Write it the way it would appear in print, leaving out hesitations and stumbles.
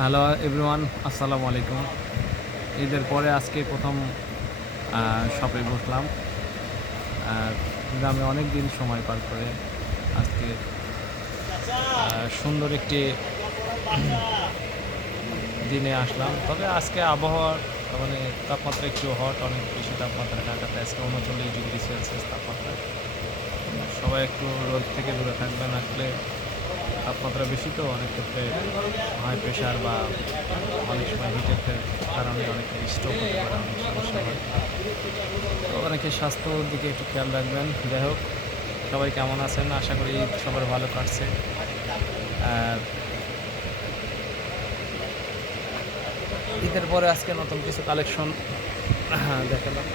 Hello everyone, আসসালামু আলাইকুম। ঈদের পরে আজকে প্রথম শপে বসলাম। গ্রামে অনেক দিন সময় পার করে আজকে সুন্দর একটি দিনে আসলাম। তবে আজকে আবহাওয়ার মানে তাপমাত্রা একটু হট, অনেক বেশি তাপমাত্রা। ঢাকাতে আজকে ৩৯ ডিগ্রি সেলসিয়াস তাপমাত্রা। সবাই একটু রোদ থেকে দূরে থাকবেন। আসলে তাপমাত্রা বেশি তো অনেক ক্ষেত্রে হাই প্রেশার বা অনেক সময় হিটের কারণে অনেকের স্ট্রোক হতে পারে, অনেক সমস্যা হয়। তো অনেকের স্বাস্থ্যর দিকে একটু খেয়াল রাখবেন। যাই হোক, সবাই কেমন আছেন? আশা করি ঈদ সবার ভালো কাটছে। আর ঈদের পরে আজকে নতুন কিছু কালেকশন দেখালাম।